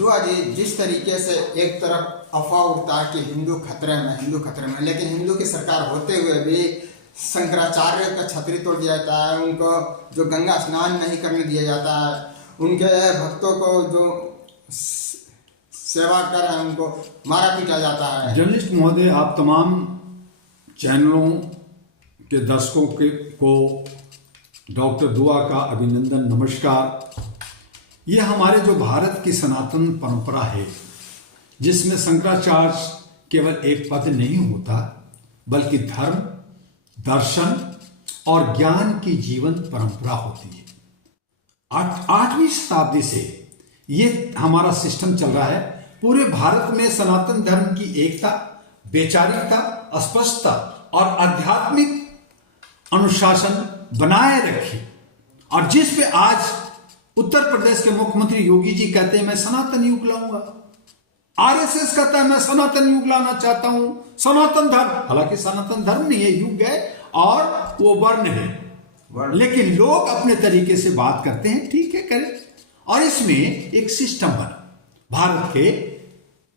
दुआ जी, जिस तरीके से एक तरफ अफवाह उठता है कि हिंदू खतरे में, लेकिन हिंदू की सरकार होते हुए भी शंकराचार्य का छतरी तोड़ दिया जाता है, उनको जो गंगा स्नान नहीं करने दिया जाता है, उनके भक्तों को जो सेवा कर रहे हैं उनको मारा पीटा जाता है। जर्नलिस्ट महोदय, आप तमाम चैनलों के दर्शकों को डॉक्टर दुआ का अभिनंदन, नमस्कार। ये हमारे जो भारत की सनातन परंपरा है, जिसमें शंकराचार्य केवल एक पद नहीं होता, बल्कि धर्म, दर्शन और ज्ञान की जीवंत परंपरा होती है। 8वीं शताब्दी से ये हमारा सिस्टम चल रहा है। पूरे भारत में सनातन धर्म की एकता, वैचारिकता, स्पष्टता और आध्यात्मिक अनुशासन बनाए रखी, और जिस पे आज उत्तर प्रदेश के मुख्यमंत्री योगी जी कहते हैं मैं सनातन युग लाऊंगा, आरएसएस कहता है मैं सनातन युग लाना चाहता हूं, सनातन धर्म, हालांकि सनातन धर्म नहीं है, युग है और वो वर्ण है, लेकिन लोग अपने तरीके से बात करते हैं, ठीक है, करें। और इसमें एक सिस्टम बना, भारत के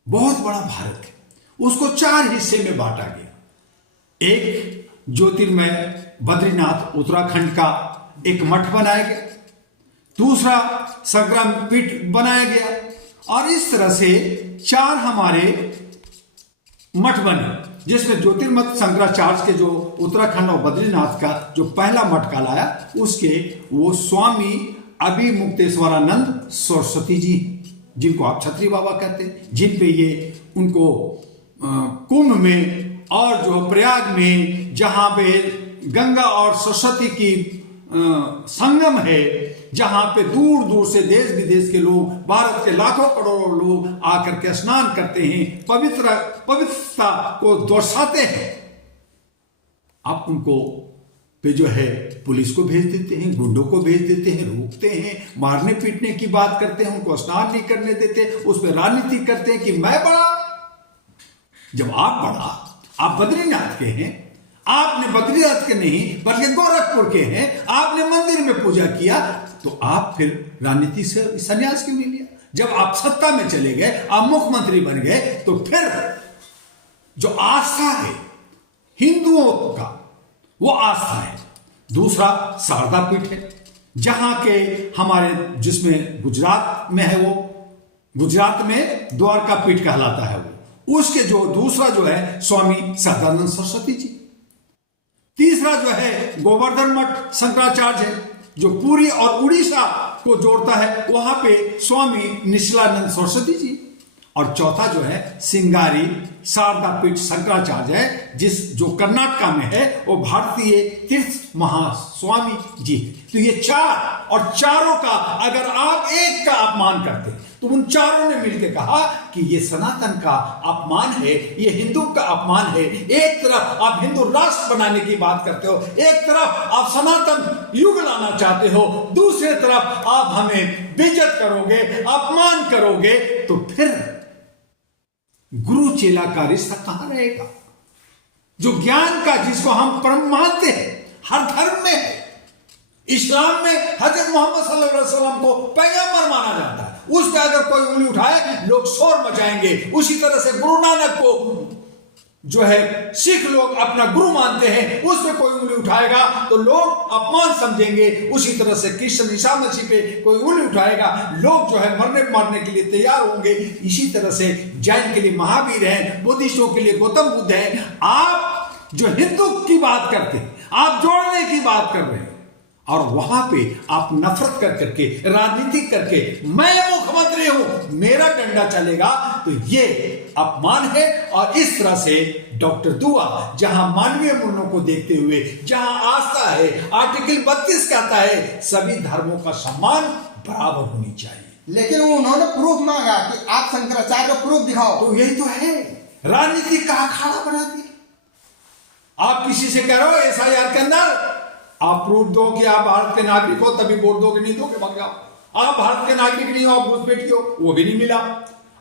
बहुत बड़ा भारत है, उसको 4 हिस्से में बांटा गया। एक ज्योतिर्मय बद्रीनाथ उत्तराखंड का एक मठ बनाया गया, दूसरा संग्राम पीठ बनाया गया, और इस तरह से 4 हमारे मठ बने, जिसमें ज्योतिर्मठ शंकराचार्य के जो उत्तराखंड और बद्रीनाथ का जो पहला मठ कहलाया, उसके वो स्वामी अभिमुक्तेश्वरानंद सरस्वती जी, जिनको आप छत्री बाबा कहते हैं, जिन पे ये उनको कुंभ में और जो प्रयाग में जहां पे गंगा और सरस्वती की संगम है, जहां पे दूर दूर से देश विदेश के लोग, भारत के लाखों करोड़ों लोग आकर के स्नान करते हैं, पवित्रता को दर्शाते हैं, आप उनको पे जो है पुलिस को भेज देते हैं, गुंडों को भेज देते हैं, रोकते हैं, मारने पीटने की बात करते हैं, उनको स्नान नहीं करने देते, उस पर राजनीति करते हैं कि मैं बड़ा। जब आप बड़ा, आप बद्रीनाथ के हैं, आपने बद्रीनाथ के नहीं बल्कि गोरखपुर के हैं, आपने मंदिर में पूजा किया, तो आप फिर राजनीति से संन्यास क्यों नहीं लिया? जब आप सत्ता में चले गए, आप मुख्यमंत्री बन गए, तो फिर जो आस्था है हिंदुओं का, वो आस्था है। दूसरा शारदा पीठ है, जहां के हमारे, जिसमें गुजरात में है, वो गुजरात में द्वारका पीठ कहलाता है, वो उसके जो दूसरा जो है स्वामी सदानंद सरस्वती जी। तीसरा जो है गोवर्धन मठ शंकराचार्य है, जो पुरी और उड़ीसा को जोड़ता है, वहां पे स्वामी निश्चलानंद सरस्वती जी। और चौथा जो है सिंगारी शारदा पीठ शंकराचार्य है, जो कर्नाटका में है, वो भारतीय तीर्थ महास्वामी जी। तो ये 4, और चारों का अगर आप एक का अपमान करते, तो उन चारों ने मिलकर कहा कि ये सनातन का अपमान है, ये हिंदू का अपमान है। एक तरफ आप हिंदू राष्ट्र बनाने की बात करते हो, एक तरफ आप सनातन युग लाना चाहते हो, दूसरी तरफ आप हमें बेइज्जत करोगे, अपमान करोगे, तो फिर गुरु चेला का रिश्ता कहां रहेगा? जो ज्ञान का, जिसको हम परम मानते हैं, हर धर्म में है। इस्लाम में हजरत मोहम्मद सल्लल्लाहु अलैहि वसल्लम को पैगंबर माना जाता है, उस पर अगर कोई उंगली उठाए लोग शोर मचाएंगे। उसी तरह से गुरु नानक को जो है सिख लोग अपना गुरु मानते हैं, उस पर कोई उंगली उठाएगा तो लोग अपमान समझेंगे। उसी तरह से कृष्ण ईसा मसीह पे कोई उंगली उठाएगा, लोग जो है मारने के लिए तैयार होंगे। इसी तरह से जैन के लिए महावीर हैं, बुद्धिस्टों के लिए गौतम बुद्ध हैं। आप जो हिंदू की बात करते हैं, आप जोड़ने की बात कर रहे हैं, और वहां पे आप नफरत करके, राजनीति करके, मैं मुख्यमंत्री हूं, मेरा डंडा चलेगा, तो ये अपमान है। और इस तरह से डॉक्टर दुआ, जहां मानवीय मूल्यों को देखते हुए, जहां आस्था है, आर्टिकल 32 कहता है सभी धर्मों का सम्मान बराबर होनी चाहिए। लेकिन उन्होंने प्रूफ मांगा कि आप शंकराचार्य का प्रूफ दिखाओ, तो यही तो है, राजनीति का अखाड़ा बना दिया। आप किसी से कह रहे हो SIR के अंदर आप प्रूफ दो कि आप भारत के नागरिक हो, तभी वोट दोगे, नहीं दोगे भाग जाओ। आप भारत के नागरिक नहीं हो, आप घुसपैठ हो, वो भी नहीं मिला।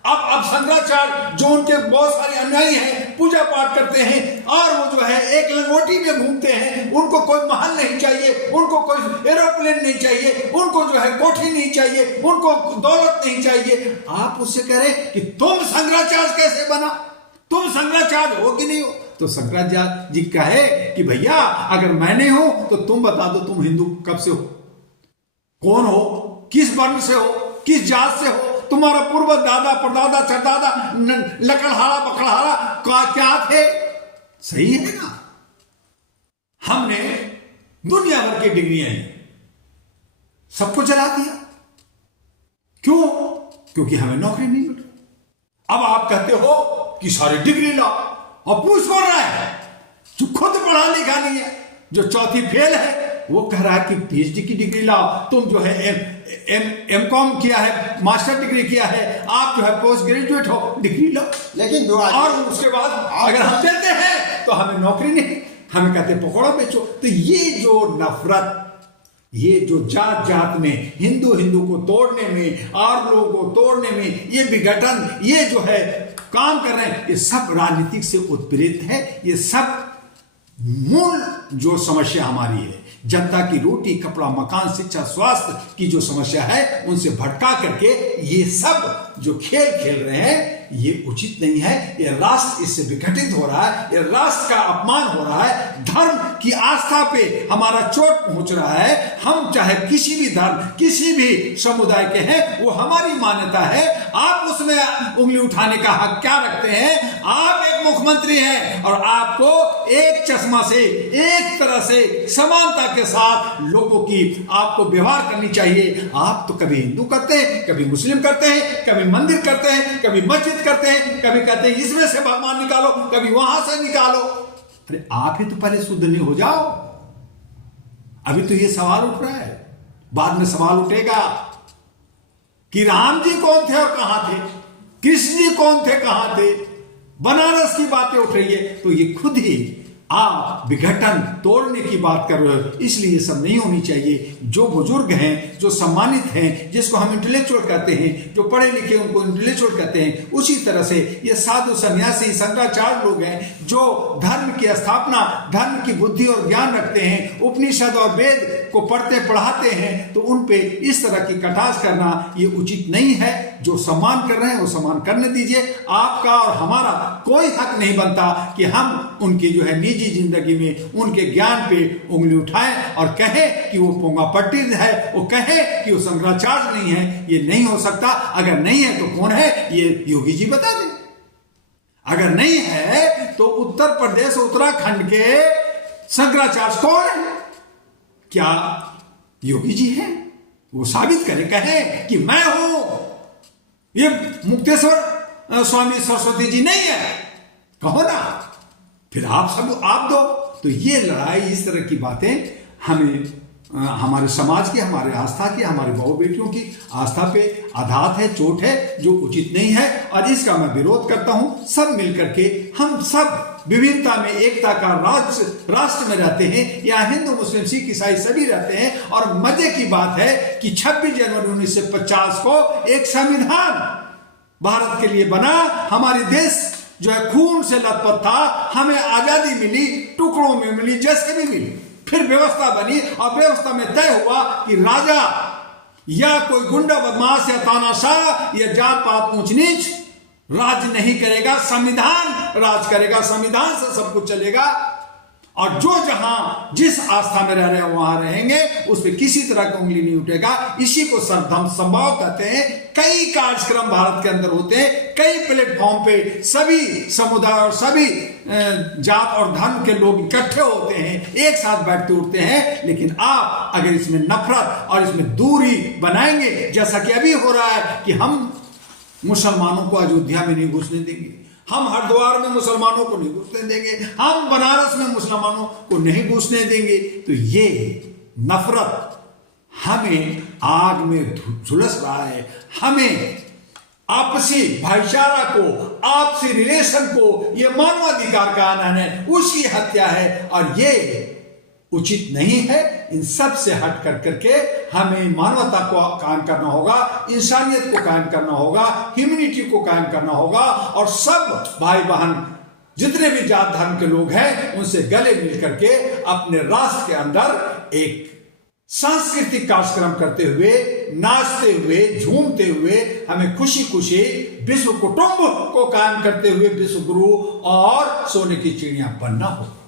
अब शंकराचार्य जो उनके बहुत सारे अनुयायी हैं, पूजा पाठ करते हैं और वो जो है एक लंगोटी में घूमते हैं, उनको कोई महल नहीं चाहिए, उनको कोई एरोप्लेन नहीं चाहिए, उनको जो है कोठी नहीं चाहिए, उनको दौलत नहीं चाहिए। आप उससे कह रहे कि तुम शंकराचार्य कैसे बना, तुम शंकराचार्य हो कि नहीं हो? तो शंकराचार्य जी कहे कि भैया अगर मैं नहीं हूं तो तुम बता दो तुम हिंदू कब से हो, कौन हो, किस वर्ण से हो, किस जात से हो, तुम्हारा पूर्व दादा परदादा चरदादा लकड़हारा बकड़हारा क्या थे? सही है ना? हमने दुनिया भर की डिग्रियां सबको चला दिया। क्यों? क्योंकि हमें नौकरी नहीं मिल रही। अब आप कहते हो कि सारी डिग्री लाओ, और पूछ कौन रहा है? जो खुद पढ़ा लिखा नहीं है, जो चौथी फेल है, वो कह रहा है कि पीएचडी की डिग्री लाओ। तुम जो है एमकॉम किया है, मास्टर डिग्री किया है, आप जो है पोस्ट ग्रेजुएट हो, डिग्री लो। लेकिन और उसके बाद अगर हम देते हैं तो हमें नौकरी नहीं, हमें कहते पकौड़ा बेचो। तो ये जो नफरत, ये जो जात जात में हिंदू को तोड़ने में और लोगों को तोड़ने में ये विघटन, ये जो है काम कर रहे हैं, ये सब राजनीतिक से उत्प्रेरित है। ये सब मूल जो समस्या हमारी है, जनता की रोटी कपड़ा मकान शिक्षा स्वास्थ्य की जो समस्या है, उनसे भटका करके ये सब जो खेल खेल रहे हैं, ये उचित नहीं है। ये राष्ट्र इससे विघटित हो रहा है, ये राष्ट्र का अपमान हो रहा है, धर्म की आस्था पे हमारा चोट पहुंच रहा है। हम चाहे किसी भी धर्म किसी भी समुदाय के हैं, वो हमारी मान्यता है। आप उसमें उंगली उठाने का हक क्या रखते हैं? आप एक मुख्यमंत्री हैं और आपको एक चश्मा से, एक तरह से समानता के साथ लोगों की आपको व्यवहार करनी चाहिए। आप तो कभी हिंदू करते हैं, कभी मुस्लिम करते हैं, कभी मंदिर करते हैं, कभी मस्जिद करते हैं, कभी कहते हैं इसमें से भगवान निकालो, कभी वहां से निकालो। अरे आप ही तो पहले शुद्ध नहीं हो जाओ। अभी तो ये सवाल उठ रहा है, बाद में सवाल उठेगा कि राम जी कौन थे और कहां थे, कृष्ण जी कौन थे कहां थे। बनारस की बातें उठ रही है, तो ये खुद ही आप विघटन तोड़ने की बात कर रहे हो। इसलिए ये सब नहीं होनी चाहिए। जो बुजुर्ग हैं, जो सम्मानित हैं, जिसको हम इंटेलेक्चुअल कहते हैं, जो पढ़े लिखे उनको इंटेलेक्चुअल कहते हैं, उसी तरह से ये साधु सन्यासी शंकराचार्य लोग हैं जो धर्म की स्थापना, धर्म की बुद्धि और ज्ञान रखते हैं, उपनिषद और वेद को पढ़ते पढ़ाते हैं, तो उन पे इस तरह की कटाक्ष करना ये उचित नहीं है। जो सम्मान कर रहे हैं वो सम्मान करने दीजिए। आपका और हमारा कोई हक नहीं बनता कि हम उनकी जो है निजी जिंदगी में उनके ज्ञान पे उंगली उठाएं और कहें कि वो पोंगा पट्टी है, वो कहें कि वो शंकराचार्य नहीं है। ये नहीं हो सकता। अगर नहीं है तो कौन है? ये योगी जी बता दें। अगर नहीं है तो उत्तर प्रदेश उत्तराखंड के शंकराचार्य कौन है? क्या योगी जी हैं? वो साबित करें, कहें कि मैं हूं, ये मुक्तेश्वर स्वामी सरस्वती जी नहीं है, कहो ना। फिर आप सब आप दो। तो ये लड़ाई, इस तरह की बातें हमें हमारे समाज की, हमारे आस्था की, हमारे बहु बेटियों की आस्था पे आघात है, चोट है, जो उचित नहीं है और इसका मैं विरोध करता हूं। सब मिलकर के हम सब विविधता में एकता का राष्ट्र में रहते हैं। यहाँ हिंदू मुस्लिम सिख ईसाई सभी रहते हैं। और मजे की बात है कि 26 जनवरी 1950 को एक संविधान भारत के लिए बना। हमारे देश जो है खून से लथपथ था, हमें आजादी मिली, टुकड़ों में मिली, जैसे भी मिली। फिर व्यवस्था बनी और व्यवस्था में तय हुआ कि राजा या कोई गुंडा बदमाश या तानाशाह या जात पात ऊंच नीच राज नहीं करेगा, संविधान राज करेगा, संविधान से सब कुछ चलेगा। और जो जहां जिस आस्था में रह रहे हैं वहां रहेंगे, उस पर किसी तरह की उंगली नहीं उठेगा। इसी को सर्वधर्म समभाव कहते हैं। कई कार्यक्रम भारत के अंदर होते हैं, कई प्लेटफॉर्म पे सभी समुदाय और सभी जात और धर्म के लोग इकट्ठे होते हैं, एक साथ बैठते उठते हैं। लेकिन आप अगर इसमें नफरत और इसमें दूरी बनाएंगे, जैसा कि अभी हो रहा है कि हम मुसलमानों को अयोध्या में नहीं घुसने देंगे, हम हरिद्वार में मुसलमानों को नहीं घुसने देंगे, हम बनारस में मुसलमानों को नहीं घुसने देंगे, तो ये नफरत हमें आग में झुलस रहा है। हमें आपसी भाईचारा को, आपसी रिलेशन को, ये मानवाधिकार का आनंद है, उसकी हत्या है। और ये उचित नहीं है। इन सब से हट कर करके हमें मानवता को कायम करना होगा, इंसानियत को कायम करना होगा, ह्यूमैनिटी को कायम करना होगा और सब भाई बहन जितने भी जात धर्म के लोग हैं उनसे गले मिल करके अपने राष्ट्र के अंदर एक सांस्कृतिक कार्यक्रम करते हुए, नाचते हुए, झूमते हुए हमें खुशी खुशी विश्व कुटुंब को कायम करते हुए विश्व गुरु और सोने की चिड़िया बनना होगा।